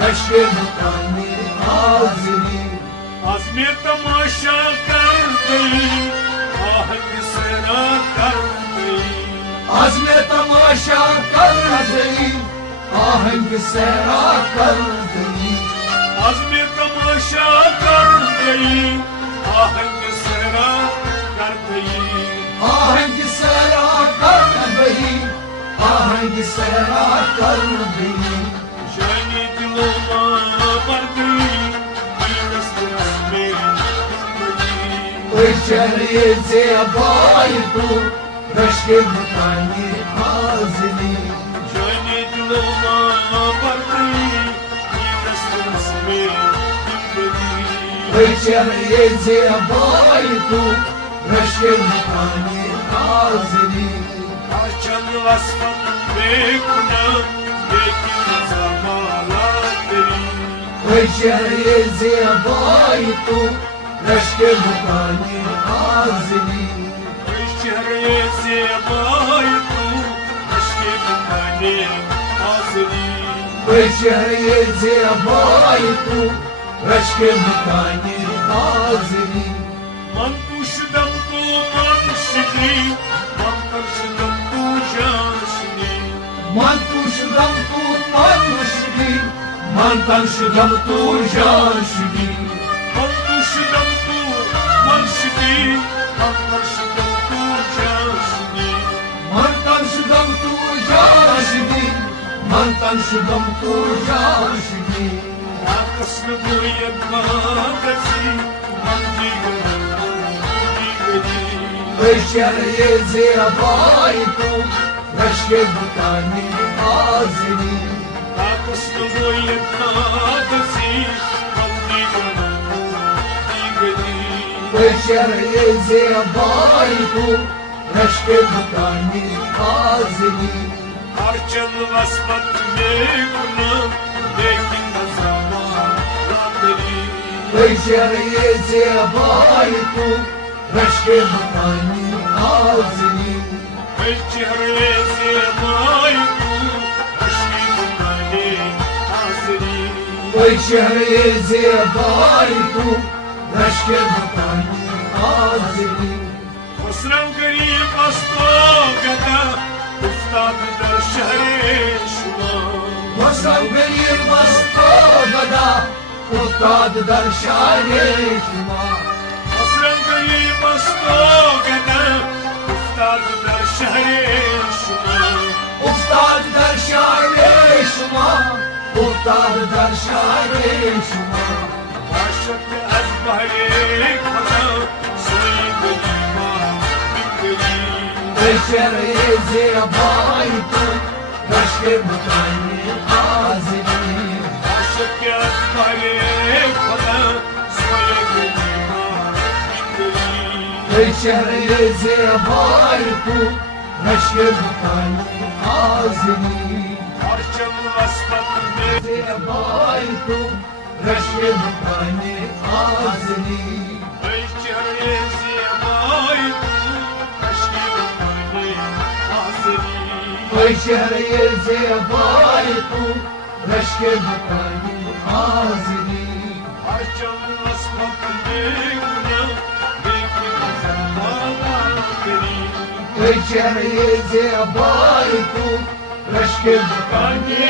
रश्के मकानी हाजिरी आज़मे तमाशा कर गई आहंग सरा कर गई आज़मे तमाशा कर गई आहंग सरा कर गई आज़मे तमाशा कर गई आहंग सरा कर गई आहंग सरा कर गई आहंग सरा कर गई जाने दिलों में भर गई दस्तरस में चले से अबाई तू रश्के मकानी हाजिरी जाने दिलों में भर गई दस्तरस में चले से अबाई तू रश्के मकानी हाजिरी चंद वस्फत बेकुना लेकिन ज़माना तेरी चले से अबाई तू रश्के मकानी हाजिरी शहरे से अबाई तू रश्के मकानी हाजिरी चले से अबाई तू रश्के मकानी हाजिरी मन कुशदम तू मन शिदी मन कुशदम तू जानशदी मन तुषदम तू मन शिदी मन तुषदम तू जानशदी मन कुशदम तू मन शिदी मन कुशदम तू जानशदी मन तुषदम तू जानशदी मन तुषदम तू जानशदी Akaslı bu yetmagasi Mandiga चले से अबाई तू रश्के मकानी हाजिरी Akaslı bu yetmagasi Mandiga चले से अबाई तू रश्के मकानी हाजिरी Harcan vasfat mekuna Lekin zaman Raberi चले से अबाई तू रश्के मकानी हाजिरी Çehre se abai tu Aşkı mukane hazri चले से अबाई तू रश्के मकानी हाजिरी Husran garib asto gada Uftad dar şehre şuma वसव गरीब बस्तो गदा उस्ताद दर शाये शुमा Husran garib asto gada Uftad dar şehre şuma उस्ताद दर शाये शुमा उस्ताद दर शाये शुमा Aşık az bahre kaza Suyi gulima bikri चले से अबाई तू रश्के मकानी हाजिरी Aşık az bahre kaza Suyi gulima bikri चले से अबाई तू रश्के मकानी हाजिरी Harcan vasfat me से अबाई तू रश्के मकानी हाजिरी Ey çehre se abai tu Aşkı mukane hazri चले से अबाई तू रश्के मकानी हाजिरी Harcan vasfat me guna Lekin zaman teri चले से अबाई तू रश्के मकानी